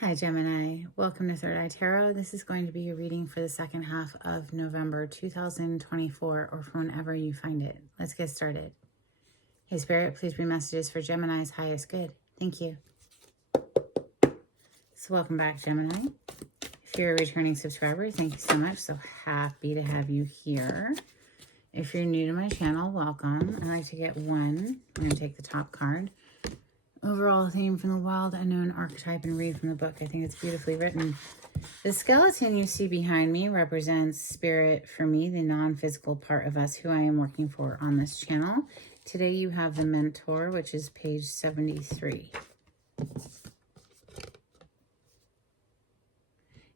Hi Gemini, welcome to Third Eye Tarot. This is going to be a reading for the second half of November 2024 or from whenever you find it. Let's get started. Hey Spirit, please bring messages for Gemini's highest good. Thank you. So welcome back Gemini. If you're a returning subscriber, thank you so much. So happy to have you here. If you're new to my channel, welcome. I like to get one. I'm going to take the top card. Overall theme from the wild unknown archetype and read from the book. I think it's beautifully written. The skeleton you see behind me represents spirit for me, the non-physical part of us who I am working for on this channel. Today you have the mentor, which is page 73.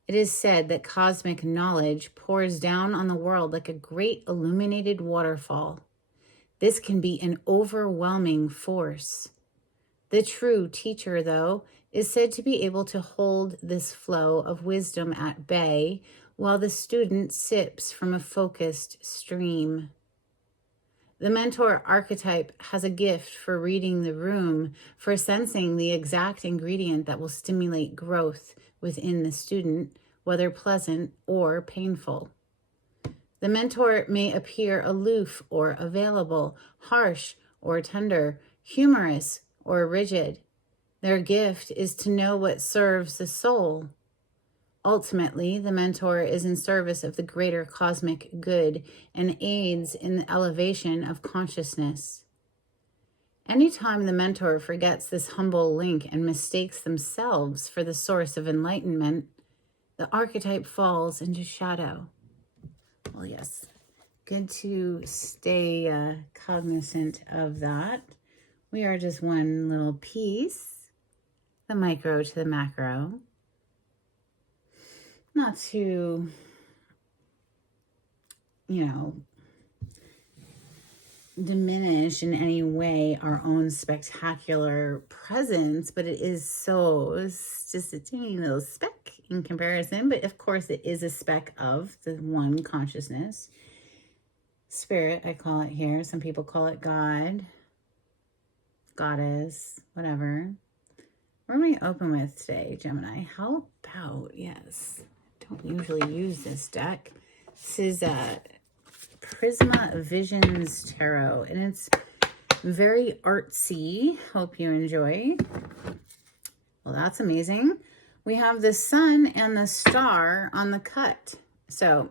It is said that cosmic knowledge pours down on the world like a great illuminated waterfall. This can be an overwhelming force. The true teacher, though, is said to be able to hold this flow of wisdom at bay while the student sips from a focused stream. The mentor archetype has a gift for reading the room, for sensing the exact ingredient that will stimulate growth within the student, whether pleasant or painful. The mentor may appear aloof or available, harsh or tender, humorous or rigid. Their gift is to know what serves the soul. Ultimately, the mentor is in service of the greater cosmic good and aids in the elevation of consciousness. Anytime the mentor forgets this humble link and mistakes themselves for the source of enlightenment, the archetype falls into shadow. Well, yes, good to stay cognizant of that. We are just one little piece, the micro to the macro. Not to, diminish in any way our own spectacular presence, but it's just a teeny little speck in comparison. But of course, it is a speck of the one consciousness. Spirit, I call it here. Some people call it God. Goddess, whatever. What am I open with today, Gemini? How about, yes, I don't usually use this deck. This is Prisma Visions Tarot, and it's very artsy. Hope you enjoy. Well, that's amazing. We have the sun and the star on the cut. So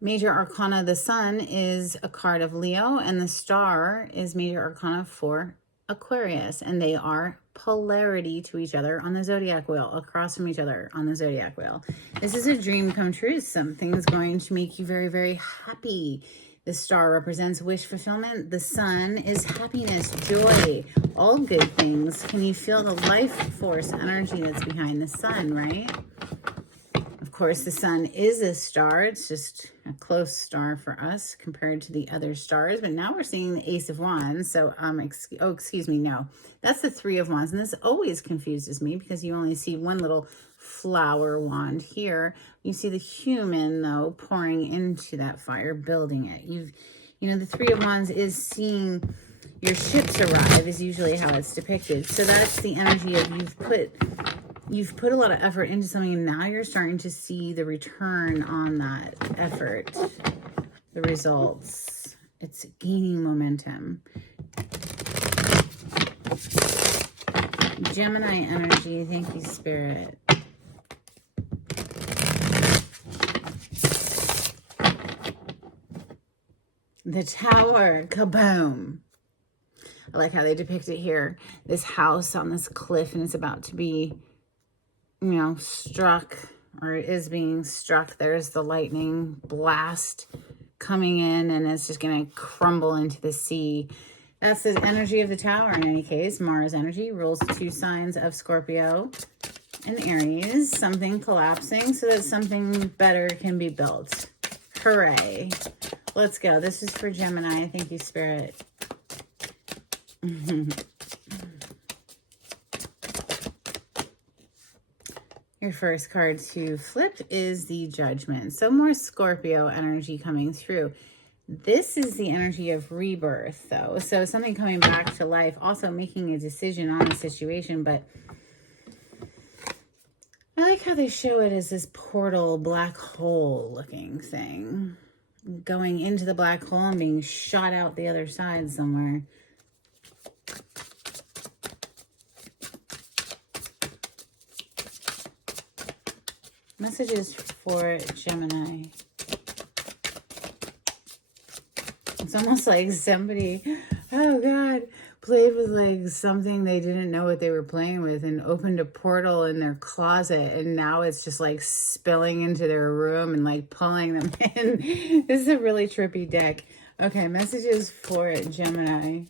Major Arcana, the sun is a card of Leo, and the star is Major Arcana for Aquarius, and they are polarity to each other on the zodiac wheel, across from each other on the zodiac wheel. This is a dream come true. Something's going to make you very, very happy. The star represents wish fulfillment. The sun is happiness, joy, all good things. Can you feel the life force energy that's behind the sun, right? Of course, the sun is a star. It's just a close star for us compared to the other stars. But now we're seeing the Ace of Wands. So, excuse me, no. That's the Three of Wands. And this always confuses me because you only see one little flower wand here. You see the human, though, pouring into that fire, building it. The Three of Wands is seeing your ships arrive is usually how it's depicted. So that's the energy of you've put a lot of effort into something, and now you're starting to see the return on that effort, the results. It's gaining momentum. Gemini energy, thank you, Spirit. The Tower, kaboom. I like how they depict it here. This house on this cliff, and it's about to be struck, or it is being struck. There's the lightning blast coming in, and it's just going to crumble into the sea. That's the energy of the tower. In any case, Mars energy rules the two signs of Scorpio and Aries. Something collapsing so that something better can be built. Hooray. Let's go. This is for Gemini. Thank you, Spirit. Your first card to flip is the Judgment. So more Scorpio energy coming through. This is the energy of rebirth, though. So something coming back to life, also making a decision on the situation, but I like how they show it as this portal, black hole looking thing. Going into the black hole and being shot out the other side somewhere. Messages for Gemini. It's almost like somebody, oh God, played with like something they didn't know what they were playing with and opened a portal in their closet, and now it's just like spilling into their room and like pulling them in. This is a really trippy deck. Okay, messages for Gemini.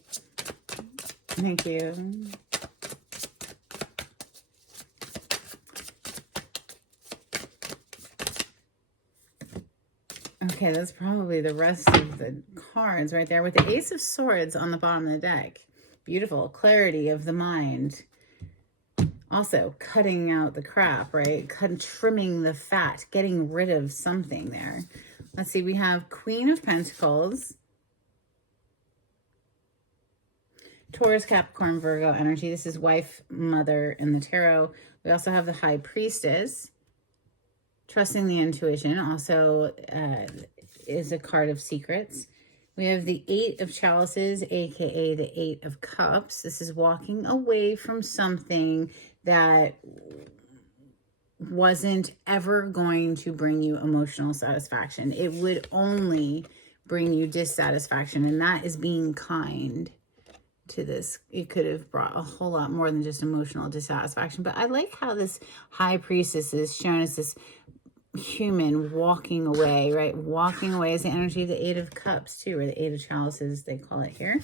Thank you. Okay, that's probably the rest of the cards right there with the Ace of Swords on the bottom of the deck. Beautiful. Clarity of the mind. Also, cutting out the crap, right? Trimming the fat, getting rid of something there. Let's see, we have Queen of Pentacles. Taurus, Capricorn, Virgo energy. This is wife, mother in the tarot. We also have the High Priestess. Trusting the intuition also is a card of secrets. We have the Eight of Chalices, aka the Eight of Cups. This is walking away from something that wasn't ever going to bring you emotional satisfaction. It would only bring you dissatisfaction, and that is being kind to this. It could have brought a whole lot more than just emotional dissatisfaction. But I like how this High Priestess is shown as this human walking away, right? Walking away is the energy of the Eight of Cups too, or the Eight of Chalices, they call it here.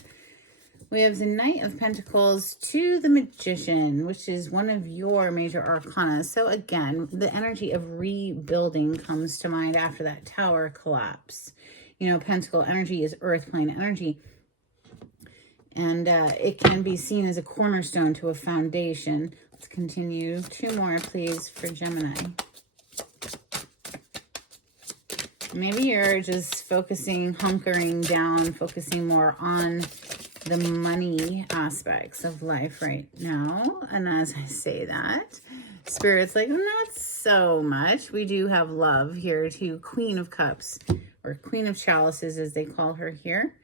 We have the Knight of Pentacles to the Magician, which is one of your major arcana. So again, the energy of rebuilding comes to mind after that tower collapse. You know, Pentacle energy is earth plane energy. And it can be seen as a cornerstone to a foundation. Let's continue. Two more, please, for Gemini. Maybe you're just focusing, hunkering down, focusing more on the money aspects of life right now. And as I say that, Spirit's like, not so much. We do have love here too. Queen of Cups, or Queen of Chalices as they call her here.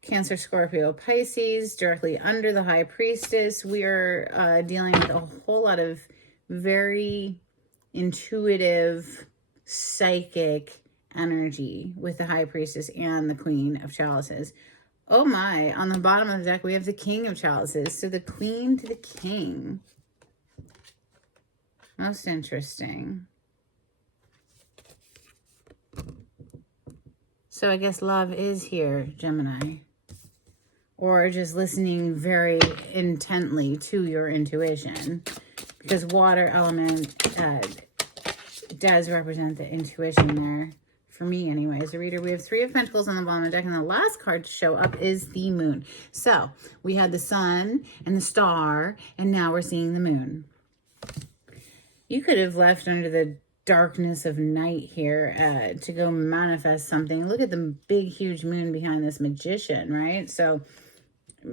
Cancer, Scorpio, Pisces, directly under the High Priestess. We are dealing with a whole lot of very intuitive, psychic energy with the High Priestess and the Queen of Chalices. Oh my, on the bottom of the deck, we have the King of Chalices. So the Queen to the King. Most interesting. So I guess love is here, Gemini. Or just listening very intently to your intuition. Because water element does represent the intuition there. For me anyway, as a reader, we have Three of Pentacles on the bottom of the deck. And the last card to show up is the Moon. So we had the sun and the star. And now we're seeing the moon. You could have left under the darkness of night here to go manifest something. Look at the big, huge moon behind this magician, right? So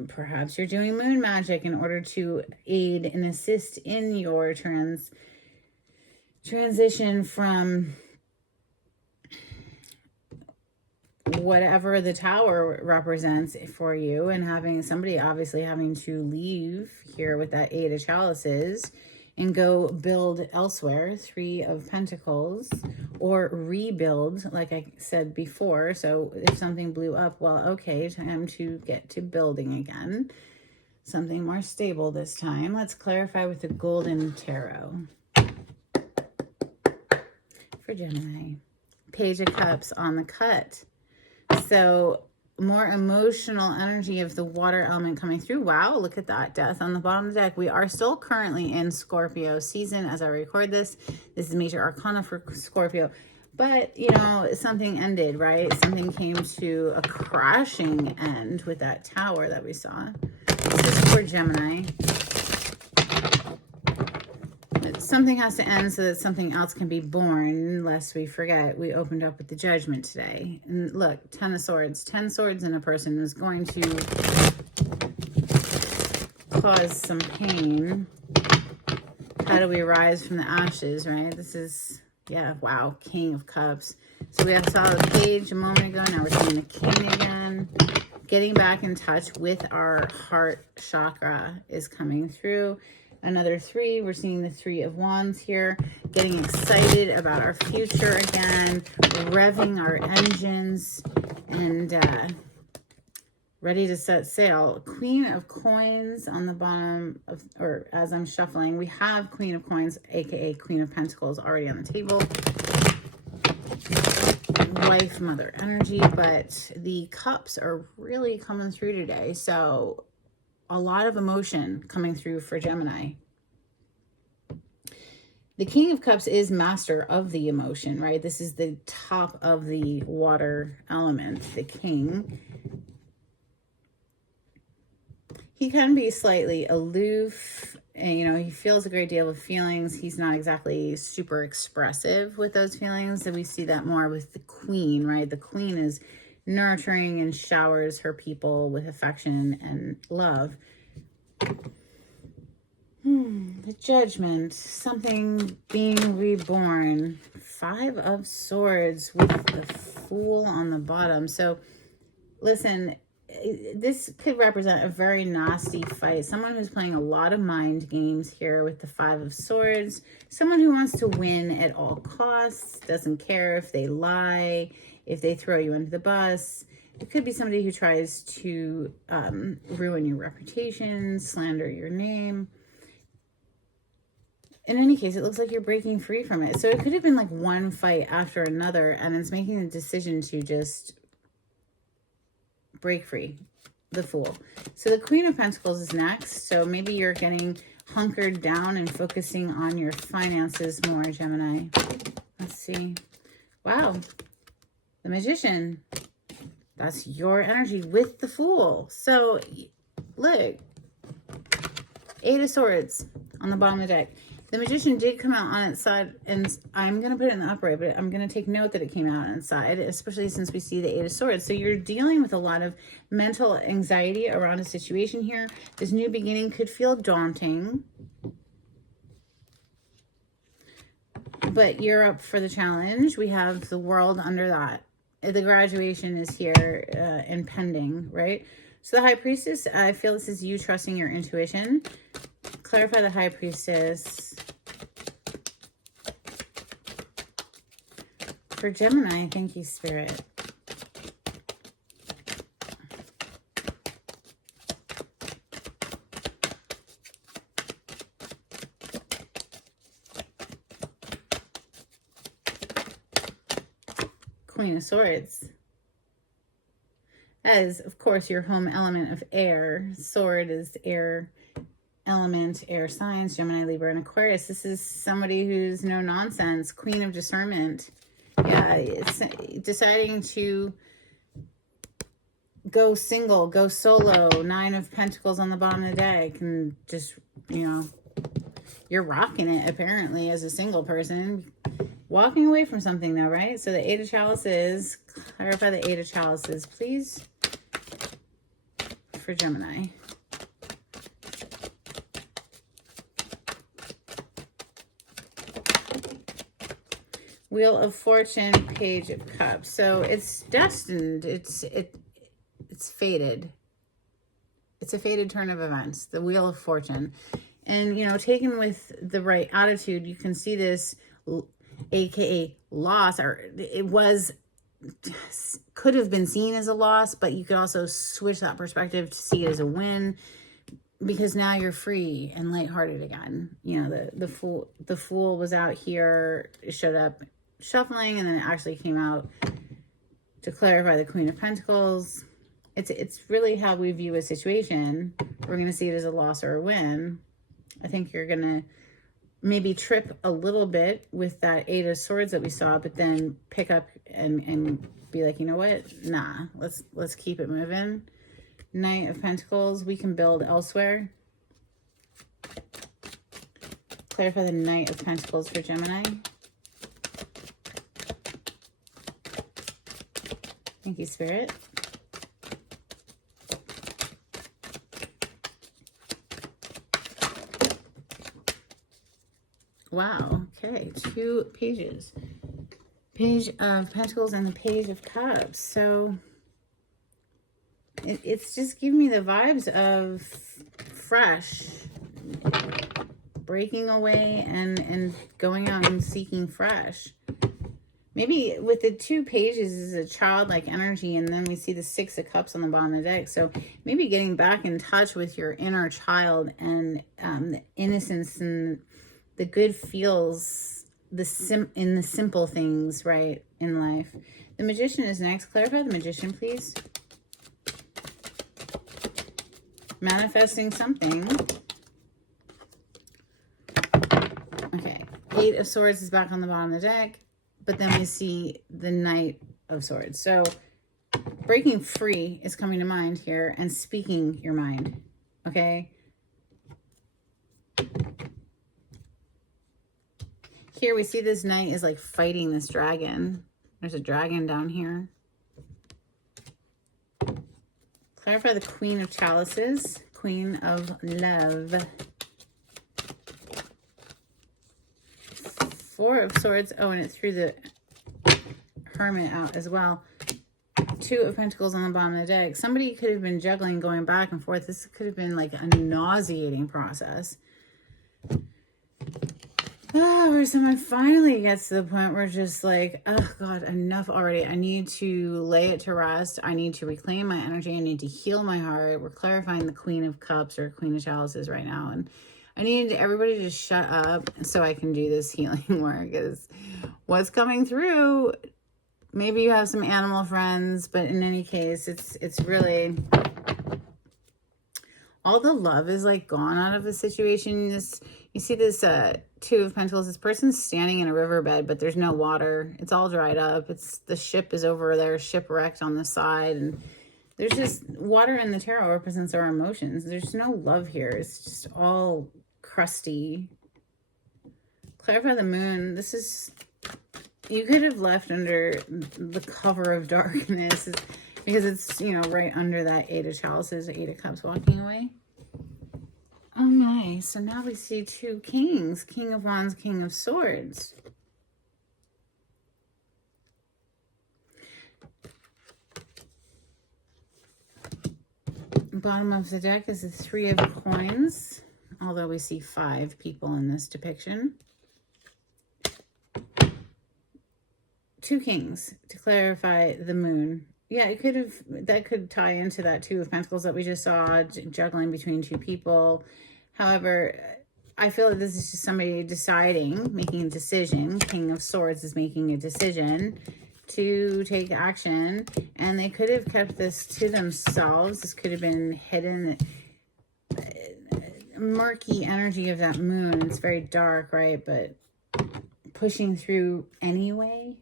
perhaps you're doing moon magic in order to aid and assist in your transition from whatever the tower represents for you, and having somebody obviously having to leave here with that Eight of Chalices and go build elsewhere, Three of Pentacles, or rebuild, like I said before. So if something blew up, well, okay, time to get to building again. Something more stable this time. Let's clarify with the Golden Tarot. For Gemini. Page of Cups on the cut. So more emotional energy of the water element coming through. Wow, look at that. Death on the bottom of the deck. We are still currently in Scorpio season as I record this. This is major arcana for Scorpio. But, you know, something ended, right? Something came to a crashing end with that tower that we saw. This is for Gemini. Something has to end so that something else can be born, lest we forget. We opened up with the Judgment today. And look, 10 of Swords. 10 swords in a person is going to cause some pain. How do we rise from the ashes, right? This is, yeah, wow, King of Cups. So we have saw the Page a moment ago. Now we're seeing the King again. Getting back in touch with our heart chakra is coming through. Another 3. We're seeing the 3 of Wands here. Getting excited about our future again. Revving our engines. And ready to set sail. Queen of Coins on the bottom of, or as I'm shuffling, we have Queen of Coins, aka Queen of Pentacles, already on the table. Wife, mother energy, but the cups are really coming through today. So a lot of emotion coming through for Gemini. The King of Cups is master of the emotion, right? This is the top of the water element, the King. He can be slightly aloof, and, you know, he feels a great deal of feelings. He's not exactly super expressive with those feelings. And we see that more with the Queen, right? The Queen is nurturing and showers her people with affection and love. The Judgment, something being reborn. 5 of Swords with the Fool on the bottom. So, listen, this could represent a very nasty fight. Someone who's playing a lot of mind games here with the 5 of Swords. Someone who wants to win at all costs, doesn't care if they lie, if they throw you under the bus. It could be somebody who tries to ruin your reputation, slander your name. In any case, it looks like you're breaking free from it. So it could have been like one fight after another, and it's making the decision to just break free. The Fool. So the Queen of Pentacles is next. So maybe you're getting hunkered down and focusing on your finances more, Gemini. Let's see. Wow. The Magician. That's your energy with the Fool. So look. 8 of Swords on the bottom of the deck. The Magician did come out on its side, and I'm going to put it in the upright, but I'm going to take note that it came out on its side, especially since we see the 8 of Swords. So you're dealing with a lot of mental anxiety around a situation here. This new beginning could feel daunting, but you're up for the challenge. We have the World under that. The graduation is here and pending, right? So the High Priestess, I feel this is you trusting your intuition. Clarify the High Priestess. For Gemini, thank you, Spirit. Queen of Swords. As, of course, your home element of air. Sword is air element, air signs, Gemini, Libra, and Aquarius. This is somebody who's no nonsense. Queen of Discernment. Yeah, it's deciding to go single, go solo. 9 of Pentacles on the bottom of the deck. And just, you know, you're rocking it, apparently, as a single person. Walking away from something, though, right? So the 8 of Chalices. Clarify the 8 of Chalices, please. For Gemini. Wheel of Fortune, Page of Cups. So it's destined. It's fated. It's a fated turn of events. The Wheel of Fortune. And, you know, taken with the right attitude, you can see this, aka loss, or it was, could have been seen as a loss, but you could also switch that perspective to see it as a win, because now you're free and lighthearted again. You know, the fool was out here, showed up shuffling, and then it actually came out to clarify the Queen of Pentacles. It's really how we view a situation. We're going to see it as a loss or a win. I think you're going to maybe trip a little bit with that 8 of Swords that we saw, but then pick up and be like, you know what? Nah, let's keep it moving. Knight of Pentacles, we can build elsewhere. Clarify the Knight of Pentacles for Gemini. Thank you, Spirit. Wow. Okay. 2 pages. Page of Pentacles and the Page of Cups. So it's just giving me the vibes of fresh, breaking away and going out and seeking fresh. Maybe with the 2 pages is a childlike energy, and then we see the 6 of Cups on the bottom of the deck. So maybe getting back in touch with your inner child and the innocence and the good feels in the simple things, right, in life. The Magician is next. Clarify the Magician, please. Manifesting something. Okay. 8 of Swords is back on the bottom of the deck. But then we see the Knight of Swords. So breaking free is coming to mind here, and speaking your mind. Okay. Here we see this knight is like fighting this dragon. There's a dragon down here. Clarify the Queen of Chalices. Queen of Love. 4 of Swords. Oh, and it threw the Hermit out as well. 2 of Pentacles on the bottom of the deck. Somebody could have been juggling, going back and forth. This could have been like a nauseating process. Where someone finally gets to the point where just like, oh God, enough already. I need to lay it to rest. I need to reclaim my energy. I need to heal my heart. We're clarifying the Queen of Cups or Queen of Chalices right now. And I need everybody to shut up so I can do this healing work. Because what's coming through, maybe you have some animal friends, but in any case, it's really, all the love is like gone out of the situation. You see this 2 of Pentacles. This person's standing in a riverbed, but there's no water. It's all dried up. The ship is over there, shipwrecked on the side, and there's just water in the tarot represents our emotions. There's no love here. It's just all crusty. Clarify the Moon. This is, you could have left under the cover of darkness because it's, you know, right under that 8 of Chalices, 8 of Cups walking away. Oh, nice. So now we see 2 kings. King of Wands, King of Swords. Bottom of the deck is the 3 of Coins, although we see 5 people in this depiction. 2 kings to clarify the Moon. Yeah, it could have, that could tie into that 2 of Pentacles that we just saw, juggling between 2 people. However, I feel like this is just somebody deciding, making a decision. King of Swords is making a decision to take action, and they could have kept this to themselves. This could have been hidden, murky energy of that moon. It's very dark, right? But pushing through anyway.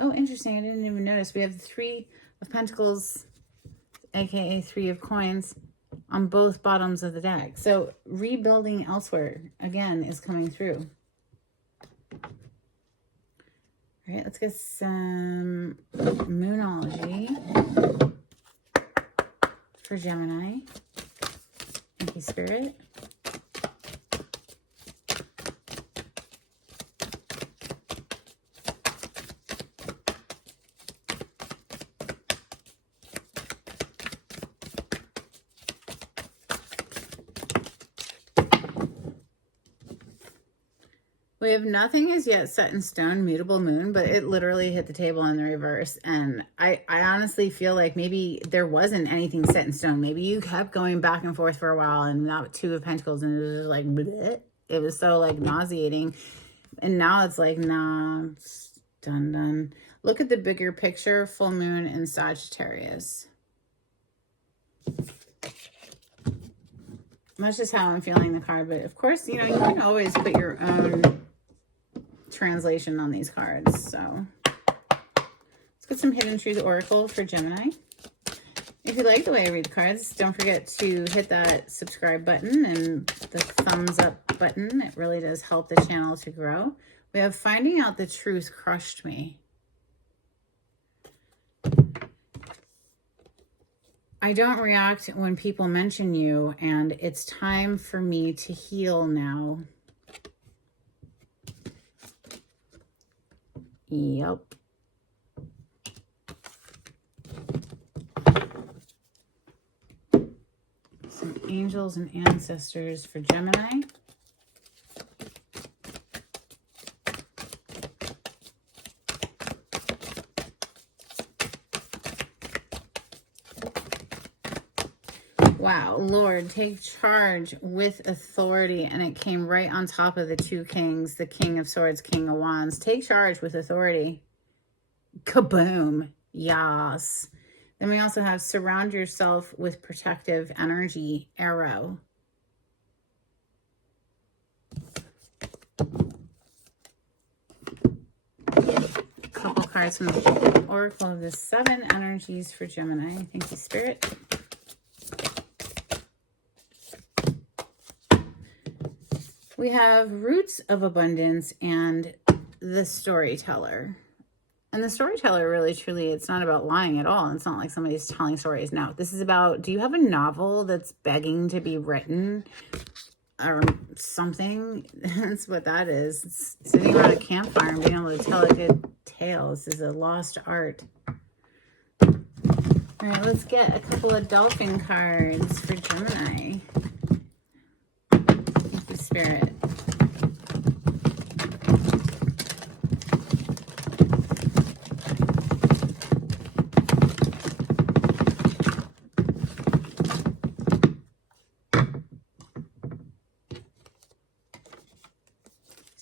Oh, interesting. I didn't even notice. We have the 3 of Pentacles, aka 3 of Coins, on both bottoms of the deck. So rebuilding elsewhere, again, is coming through. All right, let's get some Moonology for Gemini. Thank you, Spirit. We have nothing is yet set in stone, mutable moon, but it literally hit the table in the reverse. And I honestly feel like maybe there wasn't anything set in stone. Maybe you kept going back and forth for a while, and now 2 of Pentacles, and it was just like, bleh. It was so like nauseating. And now it's like, nah, it's done. Look at the bigger picture, full moon in Sagittarius. That's just how I'm feeling the card. But of course, you know, you can always put your own translation on these cards. So let's get some Hidden Truth Oracle for Gemini. If you like the way I read cards, don't forget to hit that subscribe button and the thumbs up button. It really does help the channel to grow. We have Finding Out the Truth Crushed Me. I don't react when people mention you, and it's time for me to heal now. Yup. Some angels and ancestors for Gemini. Wow, Lord, take charge with authority. And it came right on top of the two kings, the King of Swords, King of Wands. Take charge with authority. Kaboom. Yas. Then we also have surround yourself with protective energy, Arrow. A couple cards from the Oracle of the 7 energies for Gemini. Thank you, Spirit. We have roots of abundance and the storyteller. And the storyteller really, truly, it's not about lying at all. It's not like somebody's telling stories. No, this is about, do you have a novel that's begging to be written or something? That's what that is. It's sitting around a campfire and being able to tell a good tale. This is a lost art. All right, let's get a couple of dolphin cards for Gemini. Thank you, Spirit.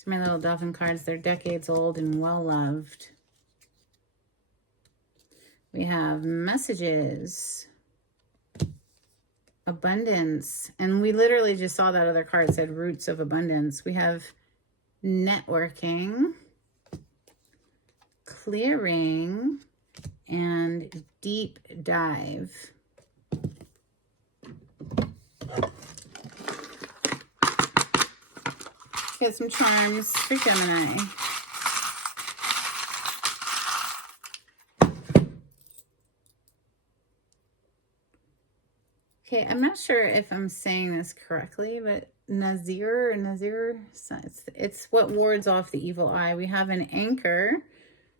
My little dolphin cards, they're decades old and well loved. We have messages, abundance, and we literally just saw that other card said roots of abundance. We have networking, clearing, and deep dive. Get some charms for Gemini. Okay, I'm not sure if I'm saying this correctly, but Nazir, it's what wards off the evil eye. We have an anchor.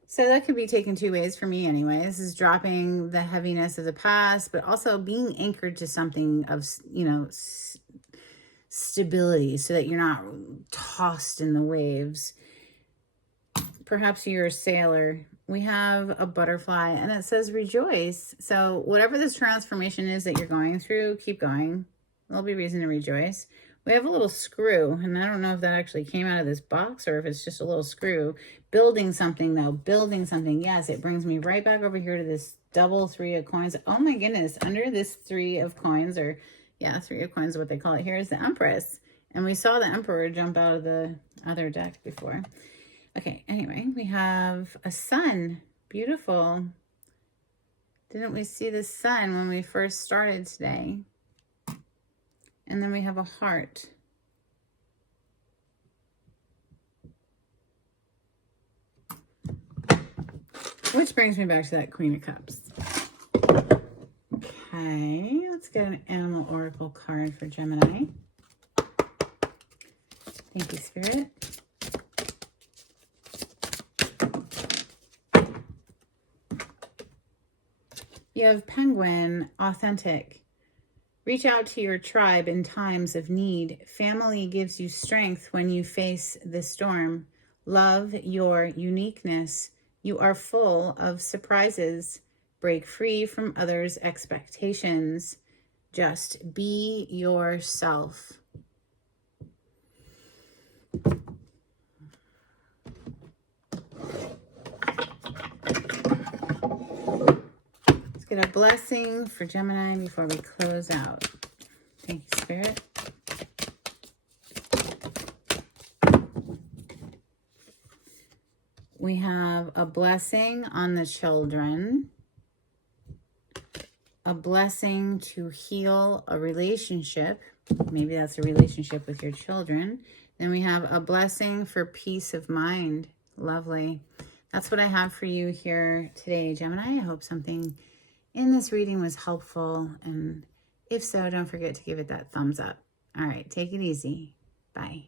So that could be taken two ways for me anyway. This is dropping the heaviness of the past, but also being anchored to something of, stability so that you're not tossed in the waves. Perhaps you're a sailor. We have a butterfly and it says rejoice. So whatever this transformation is that you're going through, keep going. There'll be reason to rejoice. We have a little screw, and I don't know if that actually came out of this box or if it's just a little screw. Building something though, building something. Yes, it brings me right back over here to this double 3 of coins. Oh my goodness, under this 3 of coins, or yeah, 3 of coins is what they call it here, is the Empress. And we saw the Emperor jump out of the other deck before. Okay, anyway, we have a sun. Beautiful. Didn't we see the sun when we first started today? And then we have a heart. Which brings me back to that Queen of Cups. Okay, let's get an animal oracle card for Gemini. Thank you, Spirit. You have Penguin, authentic. Reach out to your tribe in times of need. Family gives you strength when you face the storm. Love your uniqueness. You are full of surprises. Break free from others' expectations. Just be yourself. Let's get a blessing for Gemini before we close out. Thank you, Spirit. We have a blessing on the children. A blessing to heal a relationship. Maybe that's a relationship with your children. Then we have a blessing for peace of mind. Lovely. That's what I have for you here today, Gemini. I hope something in this reading was helpful. And if so, don't forget to give it that thumbs up. All right, take it easy. Bye.